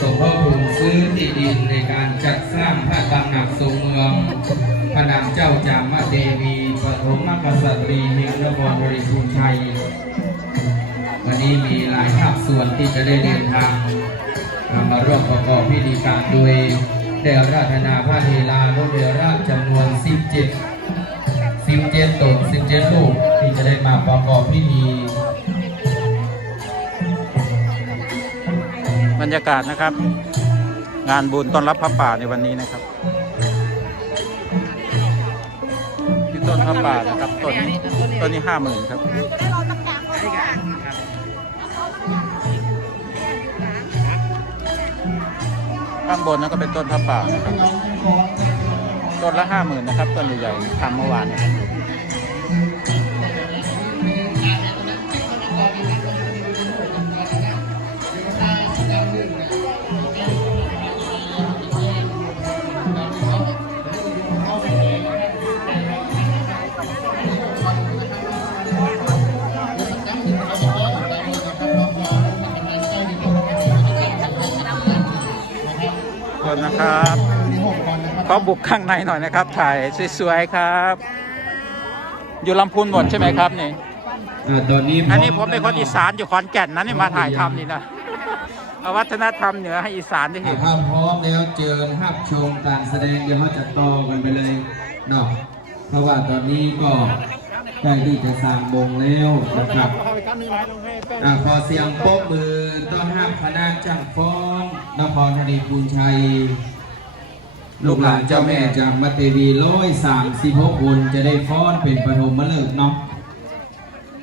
สมภพคุณซื้อที่ดินในการจัดสร้างพระตำหนักทรงเมืองพระนางเจ้าจามเทวีปฐมมกษัตรีเแห่งนครบริสุทธิ์ชัย วันนี้มีหลายภาคส่วนที่จะได้เดินทางนำมาร่วมประกอบพิธีการมโดยเดราตนาพระเทลาลูกเดรัจำนวน 17 17ตน17ลูกที่จะได้มาประกอบพิธี บรรยากาศนะครับ งานบุญต้อนรับพระป่าในวันนี้นะครับที่ต้นพระป่านะครับต้นนี้ต้นนี้ห้าหมื่นครับข้างบนนั้นก็เป็นต้นพระป่านะครับต้นละห้าหมื่นนะครับ ต้นใหญ่ๆทำเมื่อวานนะครับ คนนะครับขอบุกข้างในหน่อยนะครับ ถ่ายสวยๆครับ อยู่ลำพูนหมดใช่ไหมครับนี่อ่าตอนนี้อันนี้ผมเป็นคนอีสานอยู่ขอนแก่นนะนี่มาถ่ายทำนี่นะเอาวัฒนธรรมเหนือให้อีสานได้เห็นถ้าพร้อมแล้วเจอรับชมการแสดงเดี๋ยวเขาจะต่อกันไปเลยเนาะเพราะว่าตอนนี้ก็ใกล้ที่จะสร้างวงแล้วนะครับ อ่าขอเสียงปรบมือต้อนรับคณะจังฟ้อนนครธนีภูนชัย ลูกหลานเจ้าแม่จากมัตเตวีร้อยสามสิบหกคนจะได้ฟ้อนเป็นปฐมฤกษ์เนาะ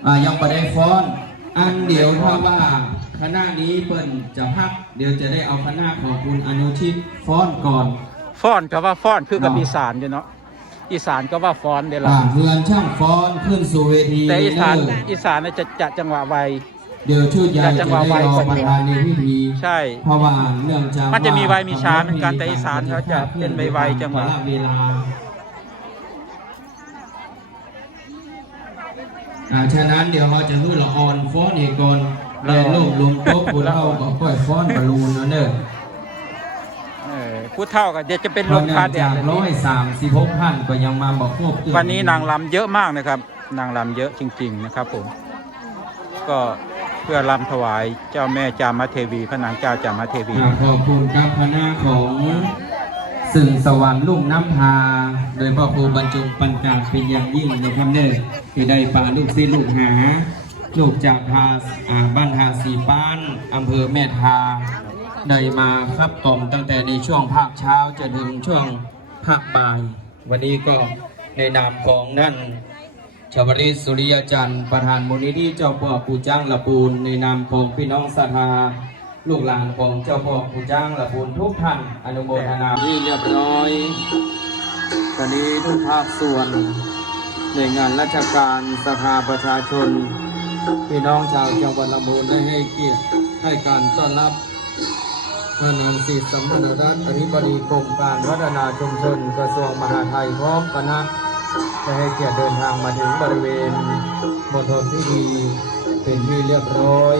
อ่ายังประได้ฟ้อน อันเดี๋ยวถ้าว่าคณะนี้เปิ้นจะพัก เดี๋ยวจะได้เอาคณะของคุณอนุชิตฟ้อนก่อน ฟ้อนก็ว่าฟ้อนคือกับเนาะอีสานอยู่เนาะ อีสานก็ว่าฟ้อนเดี๋ยวละอ่าเฮือนช่างฟ้อนขึ้นสู่เวทีแต่อีสานเด้ออีสานเนี่ยจะจะจังหวะไว เดี๋ยวชื่อยายแต่จะจังหวะได้ไวรอประธานในพิธีใช่เพราะว่าเนื่องจากมันจะมีไวมีช้าว่เหมือนกันแต่อีสานเขาจะเป็นไวๆจังหวะ เวลาอ่าฉะนั้นเดี๋ยวเราจะฮื้อละออนฟ้อนอีกก่อนแล้วลมลมโต๊ะผู้เฒ่าก็ค่อยฟ้อนบอลลูนเนาะเด้อเออ ผู้เท่ากับเดี๋ยวจะเป็นเพลราะมเนื่คาองแดจาดกเลยร้อยสามสิบหกพันก็ยังมาบอกควบเตือวันนี้นางรำเยอะมากนะครับ นางรำเยอะจริง ๆ นะครับผม ก็เพื่อรำถวายเจ้าแม่จามาเทวี พระนางเจ้าจามาเทวีอ่าขอบคุณครับคณะของสื่อสวรรค์ลุ่มน้ำพา โดยพ่อครูบรรจงปัญจาเป็นอย่างยิ่งนะครับเนอที่ได้ป่าลูกศิษย์ลูกหา ลูกจากทาอ่าบ้านทาสีป้านอำเภอแม่ทา ได้มาครับกล่อมตั้งแต่ในช่วงภาคเช้าจนถึงช่วงภาคบ่าย วันนี้ก็ในนามของนั่นชาวริสุริยจันทร์ประธานมูลนิธิเจ้าพ่อปู่จ้างละปูน ในนามของพี่น้องศรัทธาลูกหลานของเจ้าพ่อปู่จ้างละปูนทุกท่านอนุโมทนาที่เรียบร้อย ตอนนี้ทุกภาคส่วนหน่วยงานราชการสภาประชาชน พี่น้องชาวจังหวัดลำพูนได้ให้เกียรติให้การต้อนรับ ท่านนันสิสัมพันธ์รัฐอธิบดีกรมการพัฒนาชุมชนกระทรวงมหาดไทยพร้อมคณะได้ให้เกียรติเดินทางมาถึงบริเวณมณฑลพิธีเป็นที่เรียบร้อย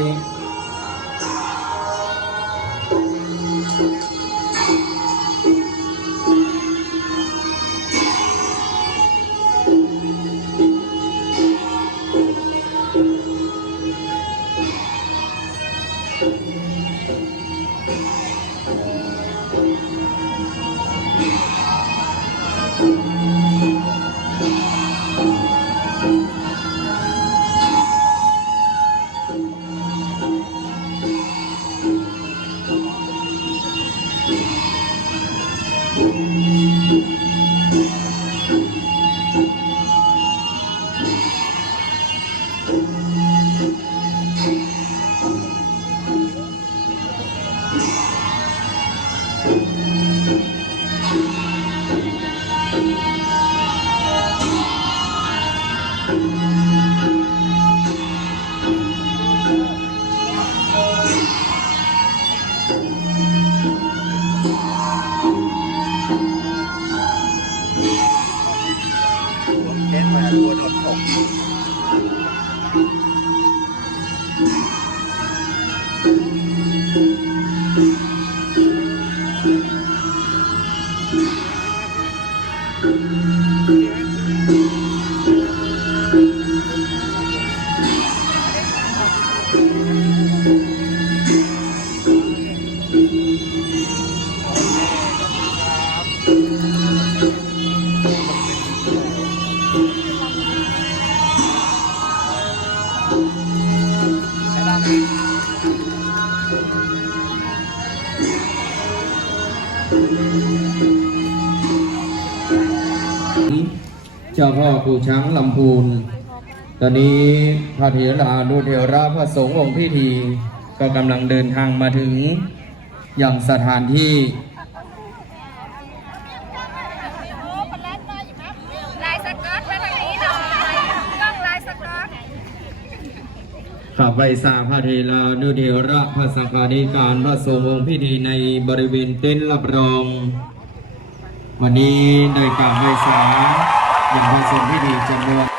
เจ้าพ่อปู่ช้างลำพูน ตอนนี้พระเถรานุเถระพระสงฆ์องค์พิธี ก็กำลังเดินทางมาถึงอย่างสถานที่ลายสก๊อตมาทางนี้หน่อยกล้องลายขับไวสาพระเทลานุเทระพระสังฆาธิการพระสงฆ์องค์พิธีในบริเวณเต็นท์รับรอง วันนี้โดยการโดยสารอย่างเป็นส่วนที่ดีจำนวน